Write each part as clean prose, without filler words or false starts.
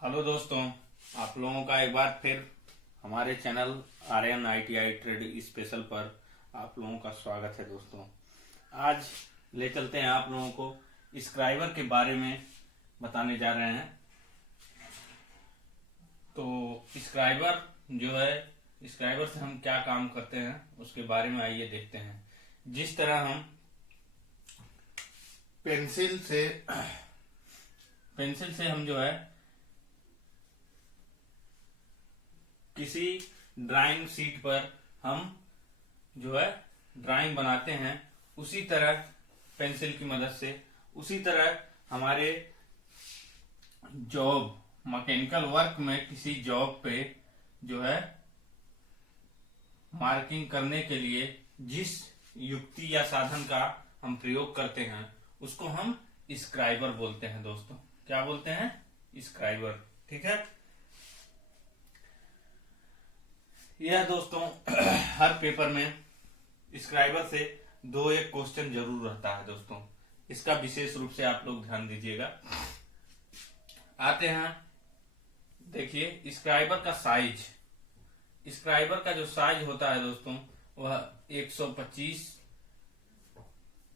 Hello दोस्तों, आप लोगों का एक बार फिर हमारे channel Aryan ITI trade special पर आप लोगों का स्वागत है। दोस्तों, आज ले चलते हैं आप लोगों को स्क्राइबर के बारे में बताने जा रहे हैं। तो स्क्राइबर जो है, स्क्राइबर से हम क्या काम करते हैं उसके बारे में आइए देखते हैं। जिस तरह हम पेंसिल से हम जो है किसी ड्राइंग शीट पर हम जो है ड्राइंग बनाते हैं, उसी तरह पेंसिल की मदद से, उसी तरह हमारे जॉब मैकेनिकल वर्क में किसी जॉब पे जो है मार्किंग करने के लिए जिस युक्ति या साधन का हम प्रयोग करते हैं उसको हम स्क्राइबर बोलते हैं। दोस्तों, क्या बोलते हैं? स्क्राइबर। ठीक है। यह दोस्तों हर पेपर में स्क्राइबर से दो एक क्वेश्चन जरूर रहता है। दोस्तों, इसका विशेष रूप से आप लोग ध्यान दीजिएगा। आते हैं, देखिए स्क्राइबर का साइज। स्क्राइबर का जो साइज होता है दोस्तों, वह 125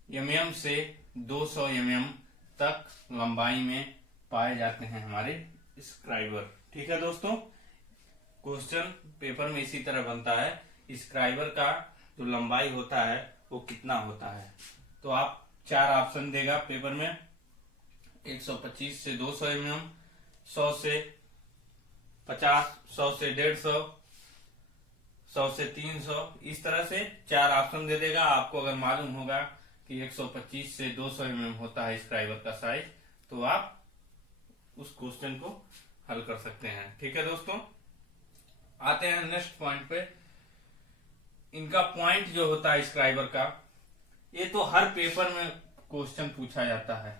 mm से 200 mm तक लंबाई में पाए जाते हैं हमारे स्क्राइबर। ठीक है दोस्तों, क्वेश्चन पेपर में इसी तरह बनता है। स्क्राइबर का जो लंबाई होता है वो कितना होता है, तो आप चार ऑप्शन देगा पेपर में। 125 से 200 mm, 100 से 50, 100 से 150, 100 से 300, इस तरह से चार ऑप्शन दे देगा। आपको अगर मालूम होगा कि 125 से 200 mm होता है स्क्राइबर का साइज, तो आप उस क्वेश्चन को हल कर सकते हैं। ठीक है दोस्तों, आते हैं नेक्स्ट पॉइंट पे। इनका पॉइंट जो होता है स्क्राइबर का, ये तो हर पेपर में क्वेश्चन पूछा जाता है।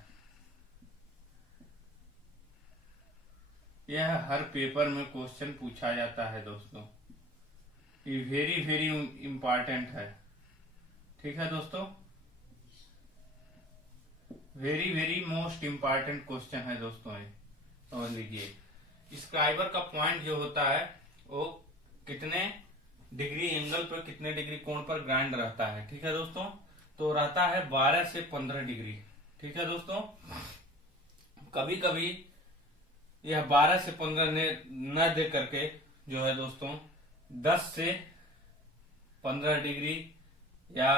यह हर पेपर में क्वेश्चन पूछा जाता है दोस्तों। ये वेरी वेरी इंपॉर्टेंट है। ठीक है दोस्तों, very very most important question है दोस्तों। ये समझ लीजिए। स्क्राइबर का पॉइंट जो होता है वो कितने डिग्री एंगल पर, कितने डिग्री कोण पर ग्राइंड रहता है। ठीक है दोस्तों, तो रहता है 12 से 15 डिग्री। ठीक है दोस्तों, कभी कभी यह 12 से 15 न दे करके जो है दोस्तों 10 से 15 डिग्री या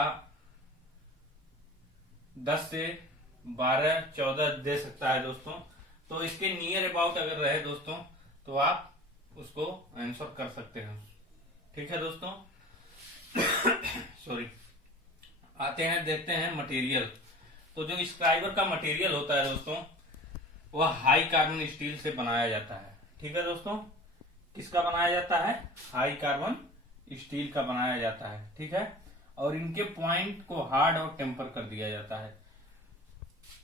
10 से 12, 14 दे सकता है दोस्तों। तो इसके नियर अबाउट अगर रहे दोस्तों तो आप उसको आंसर कर सकते हैं। ठीक है दोस्तों, सॉरी। आते हैं, देखते हैं मटेरियल। तो जो स्क्राइबर का मटेरियल होता है दोस्तों, वह हाई कार्बन स्टील से बनाया जाता है। ठीक है दोस्तों, किसका बनाया जाता है? हाई कार्बन स्टील का बनाया जाता है। ठीक है, और इनके पॉइंट को हार्ड और टेम्पर कर दिया जाता है।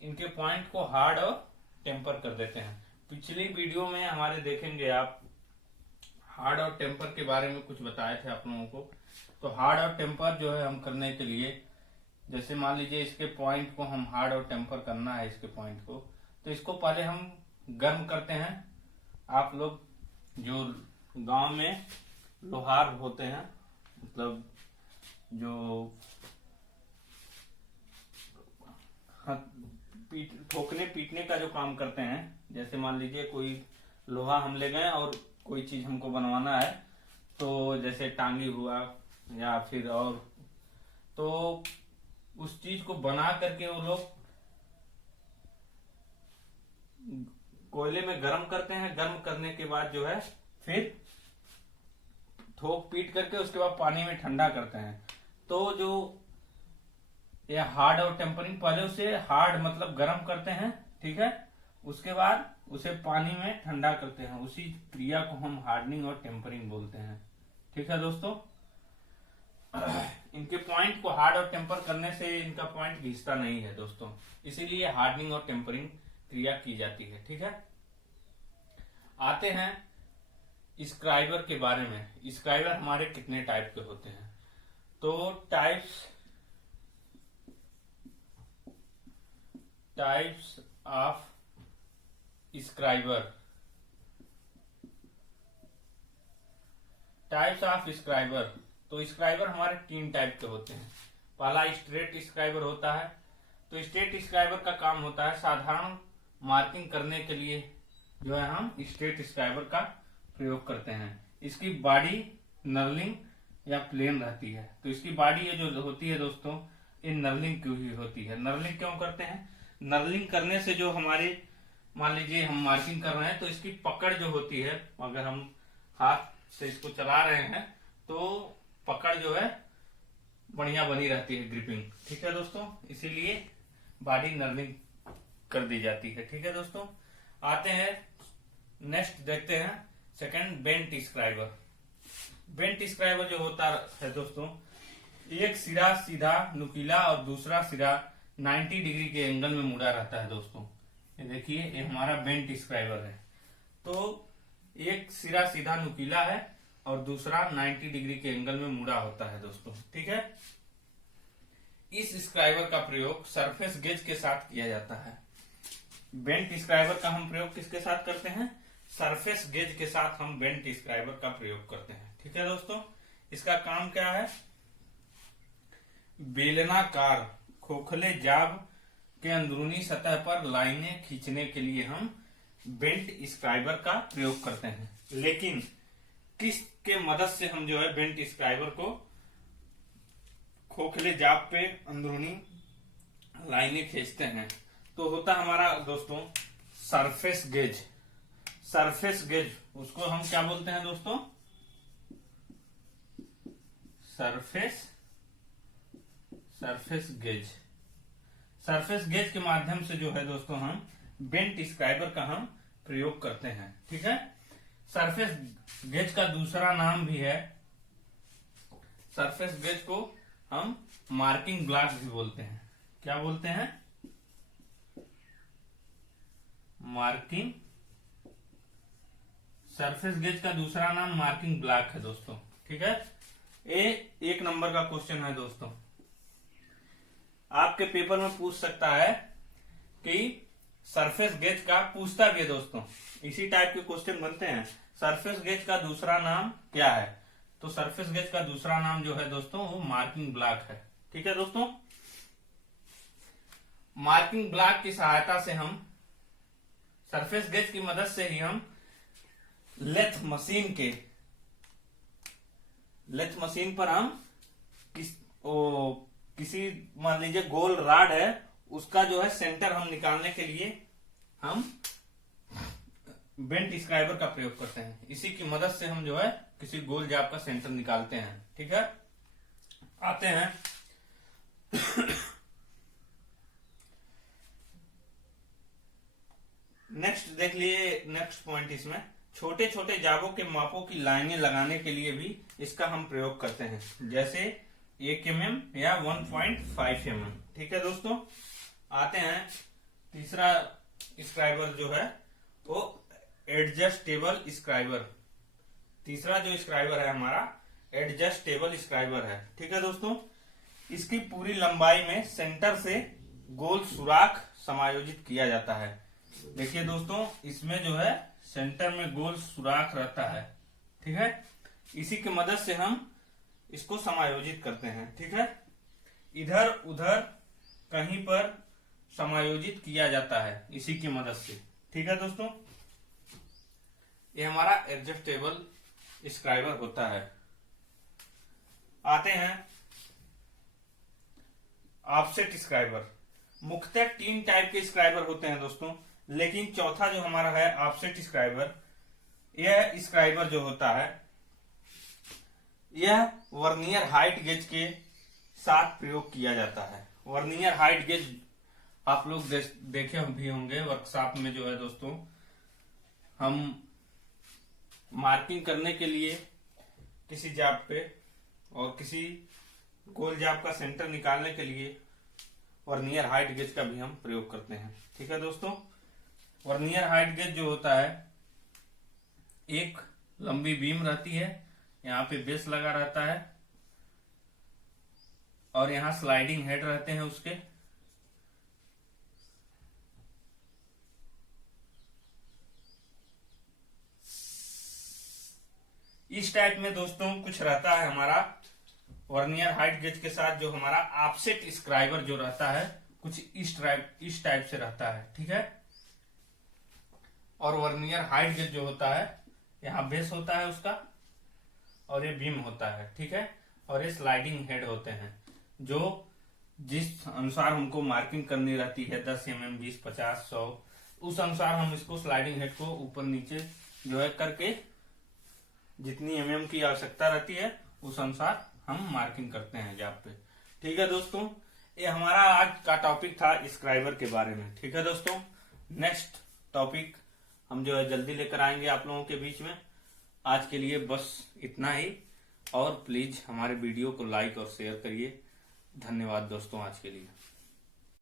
इनके पॉइंट को हार्ड और टेम्पर कर देते हैं। पिछली वीडियो में हमारे देखेंगे आप, हार्ड और टेम्पर के बारे में कुछ बताए थे आप लोगों को। तो हार्ड और टेम्पर जो है हम करने के लिए, जैसे मान लीजिए इसके पॉइंट को हम हार्ड और टेम्पर करना है इसके पॉइंट को, तो इसको पहले हम गर्म करते हैं। आप लोग जो गांव में लोहार होते हैं, मतलब जो ठोकने पीटने का जो काम करते हैं, जैसे मान लीजिए कोई लोहा हम ले गए और कोई चीज हमको बनवाना है, तो जैसे टांगी हुआ या फिर और, तो उस चीज को बना करके वो लोग कोयले में गर्म करते हैं। गर्म करने के बाद जो है फिर ठोक पीट करके उसके बाद पानी में ठंडा करते हैं। तो जो यह हार्ड और टेम्परिंग, पहले उसे हार्ड मतलब गर्म करते हैं। ठीक है, उसके बाद उसे पानी में ठंडा करते हैं। उसी क्रिया को हम हार्डनिंग और टेम्परिंग बोलते हैं। ठीक है दोस्तों, इनके पॉइंट को हार्ड और टेम्पर करने से इनका पॉइंट घिसता नहीं है दोस्तों, इसीलिए हार्डनिंग और टेम्परिंग क्रिया की जाती है। ठीक है, आते हैं स्क्राइबर के बारे में। स्क्राइबर हमारे कितने टाइप के होते हैं? तो types of scriber types of scriber. तो स्क्राइबर हमारे 3 टाइप के होते हैं। पहला स्ट्रेट स्क्राइबर होता है। तो स्ट्रेट स्क्राइबर का काम होता है साधारण मार्किंग करने के लिए जो है हम स्ट्रेट स्क्राइबर का प्रयोग करते हैं। इसकी बॉडी नर्लिंग या प्लेन रहती है। तो इसकी बॉडी ये जो होती है दोस्तों, ये नर्लिंग क्यों ही होती है। नर्लिंग क्यों करते हैं? नर्लिंग करने से जो हमारे, मान लीजिए हम मार्किंग कर रहे हैं तो इसकी पकड़ जो होती है, अगर हम हाथ से इसको चला रहे हैं तो पकड़ जो है बढ़िया बनी रहती है, ग्रिपिंग। ठीक है दोस्तों, इसीलिए बॉडी नर्लिंग कर दी जाती है। ठीक है दोस्तों, आते हैं नेक्स्ट, देखते हैं second, bent scriber. Bent scriber जो होता है दोस्तों, एक सिरा सीधा नुकीला और दूसरा सिरा 90 डिग्री के एंगल में मुड़ा रहता है दोस्तों। ये देखिए, ये हमारा बेंट स्क्राइबर है। तो एक सिरा सीधा नुकीला है और दूसरा 90 डिग्री के एंगल में मुड़ा होता है दोस्तों। ठीक है, इस स्क्राइबर का प्रयोग सरफेस गेज के साथ किया जाता है। बेंट स्क्राइबर का हम प्रयोग किसके साथ करते हैं? सरफेस गेज के साथ हम बेंट स्क्राइबर का प्रयोग करते हैं। ठीक है दोस्तों, इसका काम क्या है? बेलनाकार खोखले जाब के अंदरूनी सतह पर लाइनें खींचने के लिए हम बेंट स्क्राइबर का प्रयोग करते हैं। लेकिन किस के मदद से हम जो है बेंट स्क्राइबर को खोखले जाब पे अंदरूनी लाइनें खींचते हैं? तो होता हमारा दोस्तों सरफेस गेज। सरफेस गेज, उसको हम क्या बोलते हैं दोस्तों? Surface gauge. सरफेस गेज के माध्यम से जो है दोस्तों हम बेंट स्क्राइबर का हम प्रयोग करते हैं। ठीक है, सरफेस गेज का दूसरा नाम भी है, सरफेस गेज को हम मार्किंग ब्लॉक भी बोलते हैं। क्या बोलते हैं? मार्किंग। सरफेस गेज का दूसरा नाम मार्किंग ब्लॉक है दोस्तों। ठीक है, ये 1 नंबर का क्वेश्चन है दोस्तों। आपके पेपर में पूछ सकता है कि सरफेस गेज का, पूछता भी है दोस्तों, इसी टाइप के क्वेश्चन बनते हैं। सरफेस गेज का दूसरा नाम क्या है? तो सरफेस गेज का दूसरा नाम जो है दोस्तों वो मार्किंग ब्लॉक है। ठीक है दोस्तों, मार्किंग ब्लॉक की सहायता से हम, सरफेस गेज की मदद से ही हम लेथ मशीन पर हम किसी मान लीजिए गोल राड है, उसका जो है सेंटर हम निकालने के लिए हम बेंट स्क्राइबर का प्रयोग करते हैं। इसी की मदद से हम जो है किसी गोल जाब का सेंटर निकालते हैं। ठीक है, आते हैं नेक्स्ट, देख लिए नेक्स्ट पॉइंट। इसमें छोटे छोटे जाबों के मापों की लाइनें लगाने के लिए भी इसका हम प्रयोग करते हैं, जैसे 1 mm या 1.5 mm। ठीक है दोस्तों, आते हैं तीसरा स्क्राइबर जो है वो एडजस्टेबल स्क्राइबर। तीसरा जो स्क्राइबर है हमारा एडजस्टेबल स्क्राइबर है। ठीक है दोस्तों, इसकी पूरी लंबाई में सेंटर से गोल सुराख समायोजित किया जाता है। देखिए दोस्तों, इसमें जो है सेंटर में गोल सुराख रहता है। ठीक है, इसी की मदद से हम इसको समायोजित करते हैं। ठीक है, इधर उधर कहीं पर समायोजित किया जाता है इसी की मदद से। ठीक है दोस्तों, ये हमारा एडजस्टेबल स्क्राइबर होता है। आते हैं ऑफसेट स्क्राइबर। मुख्यतः 3 टाइप के स्क्राइबर होते हैं दोस्तों, लेकिन चौथा जो हमारा है ऑफसेट स्क्राइबर, यह स्क्राइबर जो होता है यह वर्नियर हाइट गेज के साथ प्रयोग किया जाता है। वर्नियर हाइट गेज आप लोग देखे भी होंगे वर्कशॉप में जो है दोस्तों, हम मार्किंग करने के लिए किसी जाब पे और किसी गोल जाब का सेंटर निकालने के लिए वर्नियर हाइट गेज का भी हम प्रयोग करते हैं। ठीक है दोस्तों, वर्नियर हाइट गेज जो होता है, एक लंबी बीम रहती है, यहाँ पे बेस लगा रहता है और यहाँ स्लाइडिंग हेड रहते हैं उसके। इस टाइप में दोस्तों कुछ रहता है हमारा वर्नियर हाइट गेज के साथ, जो हमारा ऑफसेट स्क्राइबर जो रहता है कुछ इस टाइप से रहता है, ठीक है। और वर्नियर हाइट गेज जो होता है, यहाँ बेस होता है उसका और ये बीम होता है, ठीक है। और ये स्लाइडिंग हेड होते हैं, जो जिस अनुसार हमको मार्किंग करनी रहती है 10 mm, 20, 50, 100, उस अनुसार हम इसको स्लाइडिंग हेड को ऊपर नीचे जो है करके जितनी mm की आवश्यकता रहती है उस अनुसार हम मार्किंग करते हैं जॉब पे, ठीक है दोस्तों। ये हमारा आज का टॉपिक था स्क्राइबर के बारे में, ठीक है दोस्तों। नेक्स्ट टॉपिक हम जो है जल्दी लेकर आएंगे आप लोगों के बीच में। आज के लिए बस इतना ही, और प्लीज हमारे वीडियो को लाइक और शेयर करिए। धन्यवाद दोस्तों आज के लिए।